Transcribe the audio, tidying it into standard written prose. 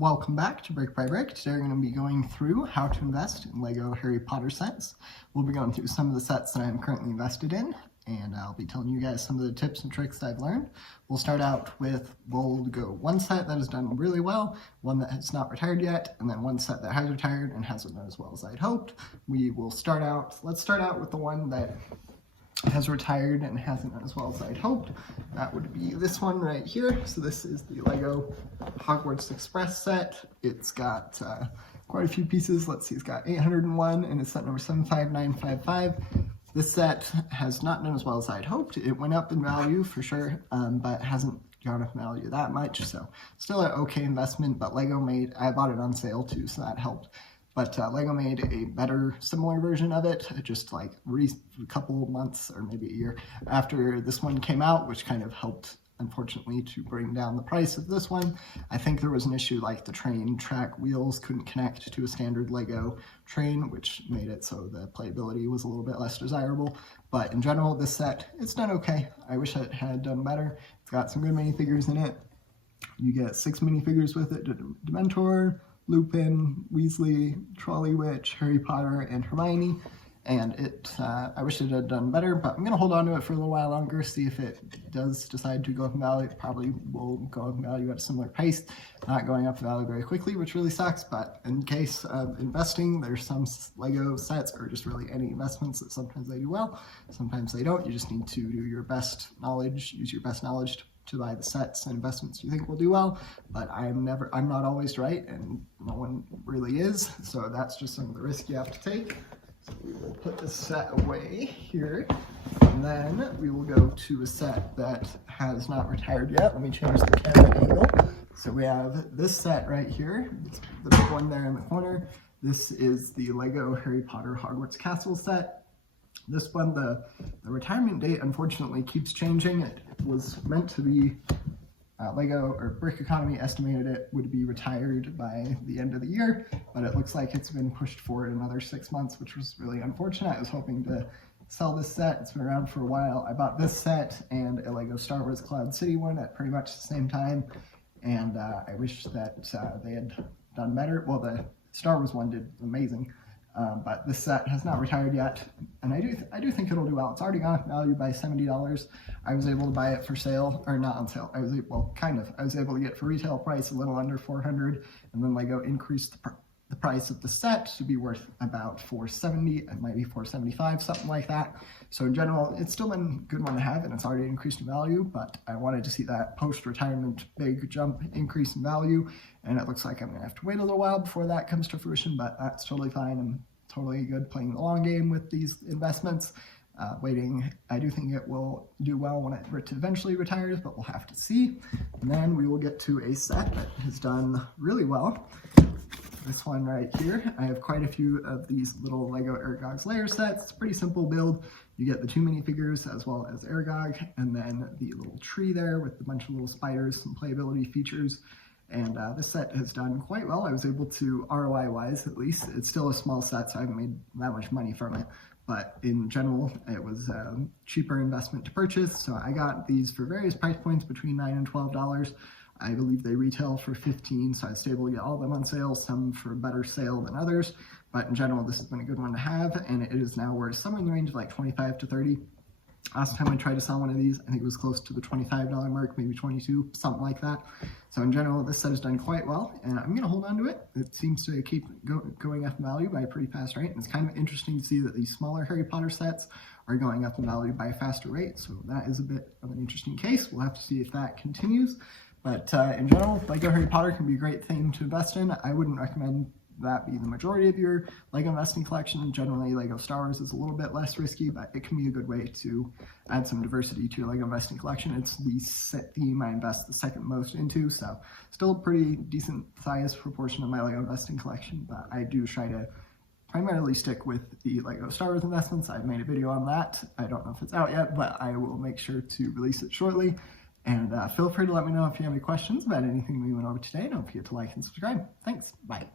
Welcome back to Brick by Brick. Today we're going to be going through how to invest in LEGO Harry Potter sets. We'll be going through some of the sets that I'm currently invested in, and I'll be telling you guys some of the tips and tricks I've learned. We'll start out with, we'll go one set that has done really well, one that has not retired yet, and then one set that has retired and hasn't done as well as I'd hoped. Let's start out with the one that has retired and hasn't done as well as I'd hoped. That would be this one right here. So this is the LEGO Hogwarts Express set. It's got quite a few pieces. Let's see, it's got 801 and it's set number 75955. This set has not done as well as I'd hoped. It went up in value for sure, but hasn't gone up in value that much. So still an okay investment, but I bought it on sale too, so that helped. But LEGO made a better, similar version of it, just like a couple months or maybe a year after this one came out, which kind of helped, unfortunately, to bring down the price of this one. I think there was an issue like the train track wheels couldn't connect to a standard LEGO train, which made it so the playability was a little bit less desirable. But in general, this set, it's done okay. I wish it had done better. It's got some good minifigures in it. You get 6 minifigures with it: Dementor, Lupin, Weasley, Trolley Witch, Harry Potter, and Hermione. And I wish it had done better, but I'm going to hold on to it for a little while longer, see if it does decide to go up in value. It probably will go up in value at a similar pace, not going up in value very quickly, which really sucks. But in case of investing, there's some LEGO sets or just really any investments that sometimes they do well, sometimes they don't. You just need to do your best knowledge, use your best knowledge to buy the sets and investments you think will do well, but I'm not always right, and no one really is, so that's just some of the risk you have to take. So we will put this set away here, and then we will go to a set that has not retired yet. Let me change the camera angle. So we have this set right here, it's the big one there in the corner. This is the LEGO Harry Potter Hogwarts Castle set. This one, the retirement date unfortunately keeps changing. It was meant to be, LEGO or Brick Economy estimated it would be retired by the end of the year, but it looks like it's been pushed forward another 6 months, which was really unfortunate. I was hoping to sell this set. It's been around for a while. I bought this set and a LEGO Star Wars Cloud City one at pretty much the same time, and I wish that they had done better. Well, the Star Wars one did amazing. But this set has not retired yet, and I do think it'll do well. It's already gone up in value by $70. I was able to buy it for sale, or not on sale. I was able to get it for retail price a little under $400, and then LEGO increased the price of the set to be worth about $470. It might be $475, something like that. So in general, it's still been a good one to have, and it's already increased in value, but I wanted to see that post-retirement big jump increase in value, and it looks like I'm gonna have to wait a little while before that comes to fruition, but that's totally fine. I'm totally good playing the long game with these investments. Waiting, I do think it will do well when it eventually retires, but we'll have to see. And then we will get to a set that has done really well. This one right here. I have quite a few of these little LEGO Aragog's Lair sets. It's a pretty simple build. You get the 2 minifigures as well as Aragog, and then the little tree there with a bunch of little spiders, some playability features. And this set has done quite well. I was able to, ROI-wise at least, it's still a small set, so I haven't made that much money from it. But in general, it was a cheaper investment to purchase. So I got these for various price points between $9 and $12. I believe they retail for $15, so I was able to get all of them on sale, some for a better sale than others. But in general, this has been a good one to have, and it is now worth somewhere in the range of like $25 to $30. Last time I tried to sell one of these, I think it was close to the $25 mark, maybe $22, something like that. So in general, this set has done quite well, and I'm going to hold on to it. It seems to keep going up in value by a pretty fast rate, and it's kind of interesting to see that these smaller Harry Potter sets are going up in value by a faster rate, so that is a bit of an interesting case. We'll have to see if that continues. But in general, LEGO Harry Potter can be a great thing to invest in. I wouldn't recommend that be the majority of your LEGO investing collection. Generally, LEGO Star Wars is a little bit less risky, but it can be a good way to add some diversity to your LEGO investing collection. It's the set theme I invest the second most into, so still a pretty decent sized proportion of my LEGO investing collection, but I do try to primarily stick with the LEGO Star Wars investments. I've made a video on that. I don't know if it's out yet, but I will make sure to release it shortly. And feel free to let me know if you have any questions about anything we went over today. Don't forget to like and subscribe. Thanks. Bye.